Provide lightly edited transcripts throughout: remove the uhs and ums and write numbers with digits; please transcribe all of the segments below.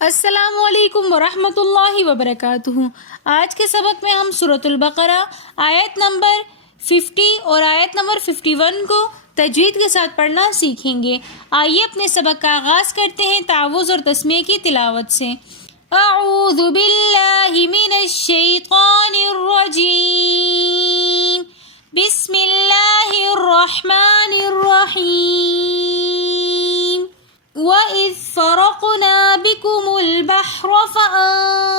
السلام علیکم ورحمۃ اللہ وبرکاتہ۔ آج کے سبق میں ہم سورۃ البقرہ آیت نمبر 50 اور آیت نمبر 51 کو تجوید کے ساتھ پڑھنا سیکھیں گے۔ آئیے اپنے سبق کا آغاز کرتے ہیں تعوذ اور تسمیہ کی تلاوت سے۔ اعوذ باللہ من الشیطان الرجیم، بسم اللہ الرحمن الرحیم۔ وَإِذْ فَرَقْنَا بِكُمُ الْبَحْرَ فَأَنْجَيْنَاكُمْ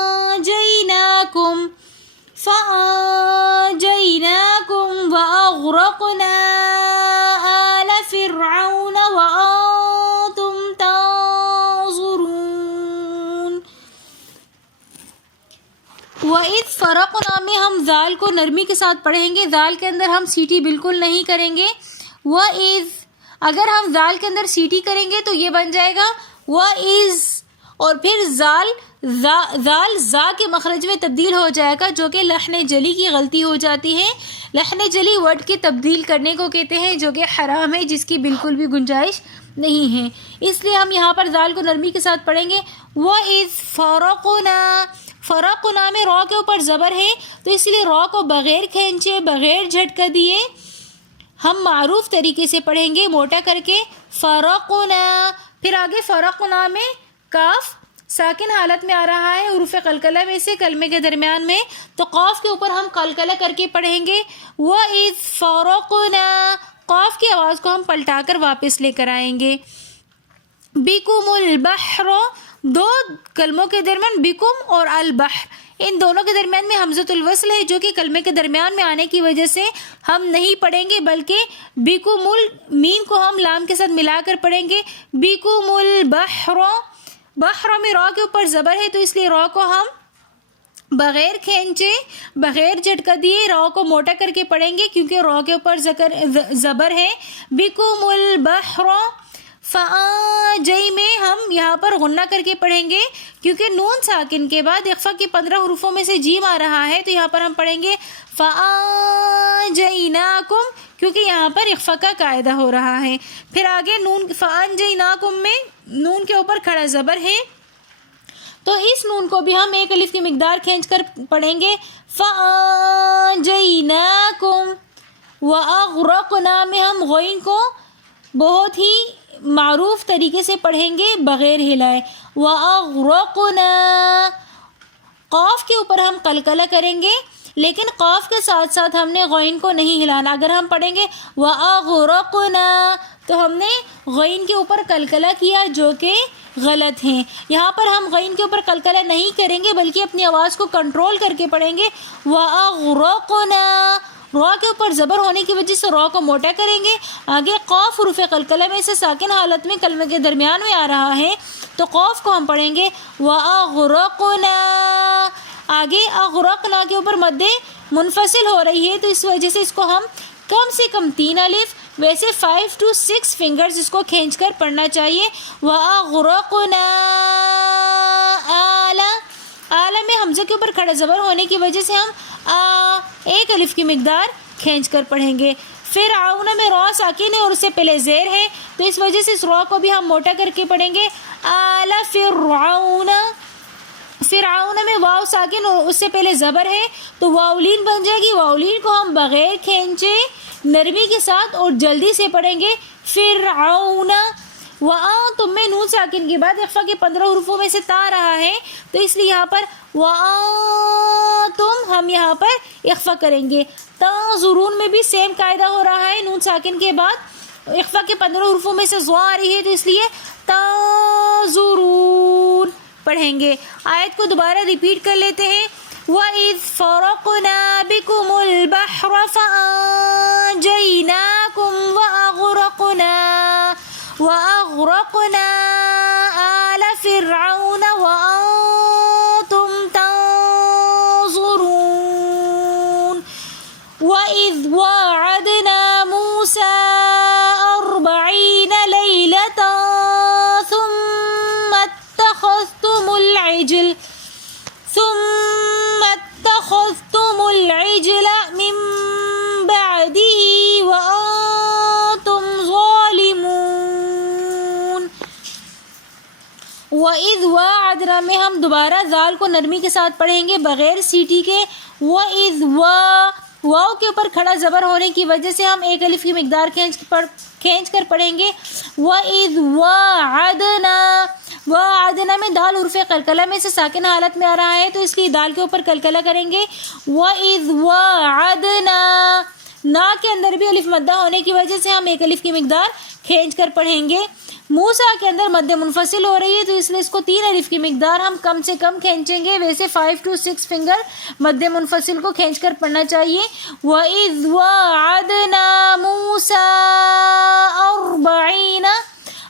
وَأَغْرَقْنَا آلَ فِرْعَوْنَ وَأَنْتُمْ تَنْظُرُونَ۔ وَإِذْ فَرَقْنَا میں ہم زال کو نرمی کے ساتھ پڑھیں گے، زال کے اندر ہم سیٹی بالکل نہیں کریں گے۔ وَإِذْ اگر ہم زال کے اندر سیٹی کریں گے تو یہ بن جائے گا وَإِذْ، اور پھر زال زا کے مخرج میں تبدیل ہو جائے گا، جو کہ لحن جلی کی غلطی ہو جاتی ہے۔ لحن جلی ورڈ کی تبدیل کرنے کو کہتے ہیں، جو کہ حرام ہے، جس کی بالکل بھی گنجائش نہیں ہے۔ اس لیے ہم یہاں پر زال کو نرمی کے ساتھ پڑھیں گے وَإِذْ فَرَقْنَا۔ فرقنا میں را کے اوپر زبر ہے، تو اس لیے را کو بغیر کھینچے، بغیر جھٹکا دیے ہم معروف طریقے سے پڑھیں گے، موٹا کر کے فرقنا۔ پھر آگے فرقنا میں کاف ساکن حالت میں آ رہا ہے حروف قلقلہ میں سے کلمے کے درمیان میں، تو قاف کے اوپر ہم قلقلہ کر کے پڑھیں گے وَإِذْ فَرَقْنَا۔ قاف کی آواز کو ہم پلٹا کر واپس لے کر آئیں گے۔ بِكُمُ الْبَحْرُ، دو کلموں کے درمیان بِكُم اور البحر، ان دونوں کے درمیان میں حمزۃ الوصل ہے، جو کہ کلمے کے درمیان میں آنے کی وجہ سے ہم نہیں پڑھیں گے، بلکہ بِكُمُ میم کو ہم لام کے ساتھ ملا کر پڑھیں گے بِكُمُ الْبَحْرُ۔ بحر میں را کے اوپر زبر ہے، تو اس لیے را کو ہم بغیر کھینچے، بغیر جھٹکا دیے را کو موٹا کر کے پڑھیں گے، کیونکہ را کے اوپر زبر ہے۔ بِكُمُ الْبَحْرُ۔ فَأَنْجَيْ میں ہم یہاں پر غنہ کر کے پڑھیں گے، کیونکہ نون ساکن کے بعد اخفا کے 15 حروفوں میں سے جیم آ رہا ہے، تو یہاں پر ہم پڑھیں گے فَأَنْجَيْنَاكُمْ، کیونکہ یہاں پر اخفا کا قاعدہ ہو رہا ہے۔ پھر آگے نون فَأَنْجَيْنَاكُمْ میں نون کے اوپر کھڑا زبر ہے، تو اس نون کو بھی ہم ایک الف کی مقدار کھینچ کر پڑھیں گے فَأَنْجَيْنَاكُمْ۔ وَأَغْرَقْنَا میں ہم غین کو بہت ہی معروف طریقے سے پڑھیں گے بغیر ہلائے وَأَغْرَقْنَا۔ قاف کے اوپر ہم قلقلہ کریں گے، لیکن قاف کے ساتھ ساتھ ہم نے غین کو نہیں ہلانا۔ اگر ہم پڑھیں گے وَأَغْرَقْنَا تو ہم نے غین کے اوپر قلقلہ کیا، جو کہ غلط ہیں۔ یہاں پر ہم غین کے اوپر قلقلہ نہیں کریں گے، بلکہ اپنی آواز کو کنٹرول کر کے پڑھیں گے وَأَغْرَقْنَا۔ را کے اوپر زبر ہونے کی وجہ سے را کو موٹا کریں گے۔ آگے قاف حروف قلقلہ میں سے ساکن حالت میں کلمے کے درمیان میں آ رہا ہے، تو قاف کو ہم پڑھیں گے وَأَغْرَقْنَا۔ آگے اغرقنا کے اوپر مد منفصل ہو رہی ہے، تو اس وجہ سے اس کو ہم کم سے کم 3 الف، ویسے 5 to 6 فنگرز اس کو کھینچ کر پڑھنا چاہیے وَأَغْرَقْنَا آلَ۔ آلہ میں حمزے کے اوپر کھڑا زبر ہونے کی وجہ سے ہم ایک الف کی مقدار کھینچ کر پڑھیں گے۔ فرعون میں را ساکن ہے اور اس سے پہلے زیر ہے، تو اس وجہ سے اس را کو بھی ہم موٹا کر کے پڑھیں گے آل فرعون۔ فرعون میں واو ساکن اور اس سے پہلے زبر ہے، تو واولین بن جائے گی۔ واولین کو ہم بغیر کھینچے نرمی کے ساتھ اور جلدی سے پڑھیں گے فرعون۔ وَأَنْتُمْ میں نون ساکن کے بعد اخفا کے 15 حروفوں میں سے تا آ رہا ہے، تو اس لیے یہاں پر وَأَنْتُمْ ہم یہاں پر اخفا کریں گے۔ تنظرون میں بھی سیم قاعدہ ہو رہا ہے، نون ساکن کے بعد اخفا کے 15 حروفوں میں سے زوا آ رہی ہے، تو اس لیے تنظرون پڑھیں گے۔ آیت کو دوبارہ ریپیٹ کر لیتے ہیں وَإِذْ فَرَقْنَا بِكُمُ الْبَحْرَ فَأَنْجَيْنَاكُمْ وَأَغْرَقْنَا آلَ فِرْعَوْنَ وَأَنْتُمْ تَنْظُرُونَ۔ وَإِذْ وَاعَدْنَا مُوسَىٰ 40 لَيْلَةً ثُمَّ اتَّخَذْتُمُ الْعِجْلَ مِن بَعْدِهِ وَأَنْتُمْ ظَالِمُونَ۔ وَإِذْ وَعَدْنَا میں ہم دوبارہ زال کو نرمی کے ساتھ پڑھیں گے بغیر سیٹی کے. وَإِذْ واو کے اوپر کھڑا زبر ہونے کی وجہ سے ہم ایک الف کی مقدار کھینچ کر پڑھیں گے. وَإِذْ وَعَدْنَا میں دال حرف قلقلہ میں سے ساکن حالت میں آ رہا ہے تو اس لیے دال کے اوپر قلقلہ کریں گے. وَإِذْ وَعَدْنَا نا کے اندر بھی الف مدہ ہونے کی وجہ سے ہم ایک الف کی مقدار کھینچ کر پڑھیں گے. موسیٰ کے اندر مد منفصل ہو رہی ہے تو اس لیے اس کو 3 الف کی مقدار ہم کم سے کم کھینچیں گے. ویسے 5 to 6 فنگر مد منفصل کو کھینچ کر پڑھنا چاہیے. وَإِذْ وَعَدْنَا مُوسَىٰ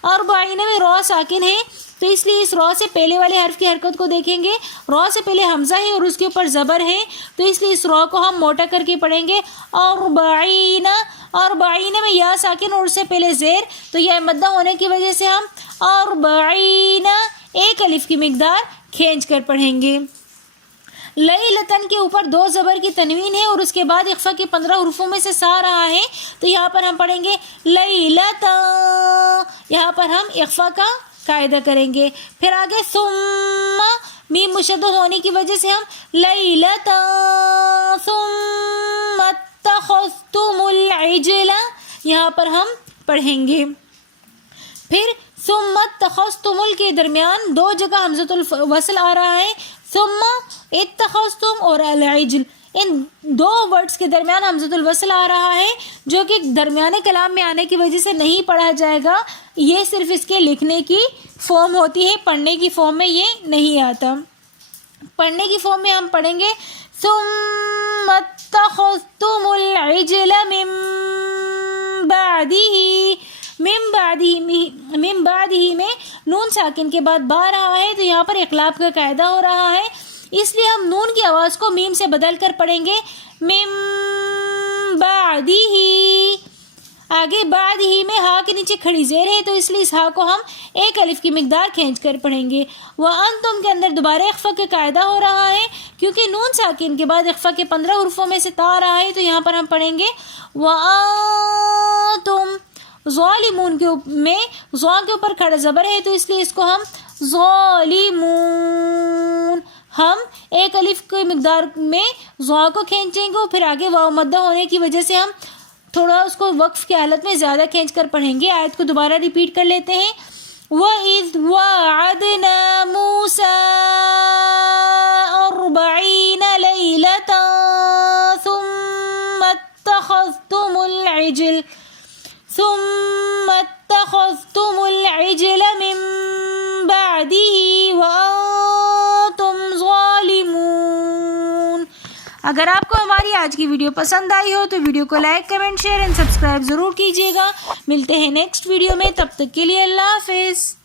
40 میں را ساکن ہے تو اس لیے اس را سے پہلے والے حرف کی حرکت کو دیکھیں گے. را سے پہلے حمزہ ہے اور اس کے اوپر زبر ہے تو اس لیے اس را کو ہم موٹا کر کے پڑھیں گے. 40 میں یا ساکن اور اس سے پہلے زیر تو یہ مدہ ہونے کی وجہ سے ہم 40 ایک الف کی مقدار کھینچ کر پڑھیں گے. لیلتن کے اوپر 2 زبر کی تنوین ہے اور اس کے بعد اخفا کے 15 حروفوں میں سے سا رہا ہے تو یہاں پر ہم پڑھیں گے لیلتا. یہاں پر ہم اخفا کا قاعدہ کریں گے. پھر آگے ثم میم مشدد ہونے کی وجہ سے ہم لیلتا ثم اتخذتم العجل یہاں پر ہم پڑھیں گے. پھر ثم اتخذتم کے درمیان 2 جگہ حمزۃ الوصل آ رہا ہے. ثم اتخذتم اور العجل ان 2 ورڈز کے درمیان حمزۃ الوصل آ رہا ہے جو کہ درمیانے کلام میں آنے کی وجہ سے نہیں پڑھا جائے گا. یہ صرف اس کے لکھنے کی فارم ہوتی ہے, پڑھنے کی فارم میں یہ نہیں آتا. پڑھنے کی فارم میں ہم پڑھیں گے ثم اتخذتم العجل من بعدہ میں نون ساکن کے بعد با رہا ہے تو یہاں پر اقلاب کا قاعدہ ہو رہا ہے. اس لیے ہم نون کی آواز کو میم سے بدل کر پڑھیں گے من بعدہ. آگے بعد ہی میں ہا کے نیچے کھڑی زیر ہے تو اس لیے اس ہا کو ہم ایک الف کی مقدار کھینچ کر پڑھیں گے. وَأَنْتُمْ کے اندر دوبارہ اخفا کا قاعدہ ہو رہا ہے کیونکہ نون ساکن کے بعد اخفا کے 15 حروفوں میں سے تا آ رہا ہے تو یہاں پر ہم پڑھیں گے وَأَنْتُمْ. ظالمون میں ظا کے اوپر کھڑا زبر ہے تو اس لیے اس کو ہم ظالمون ہم ایک الف کی مقدار میں ظا کو کھینچیں گے. پھر آگے واو مدہ ہونے کی وجہ سے ہم تھوڑا اس کو وقف کی حالت میں زیادہ کھینچ کر پڑھیں گے. آیت کو دوبارہ ریپیٹ کر لیتے ہیں. وَإِذْ وَعَدْنَا مُوسَىٰ 40 لَيْلَةً ثُمَّ اتَّخَذْتُمُ الْعِجْلَ مِن بَعْدِهِ وَأَنْتُمْ ظَالِمُونَ. اگر آپ کو ہماری آج کی ویڈیو پسند آئی ہو تو ویڈیو کو like comment share and subscribe ضرور کیجیے گا. ملتے ہیں نیکسٹ ویڈیو میں, تب تک کے لیے اللہ حافظ.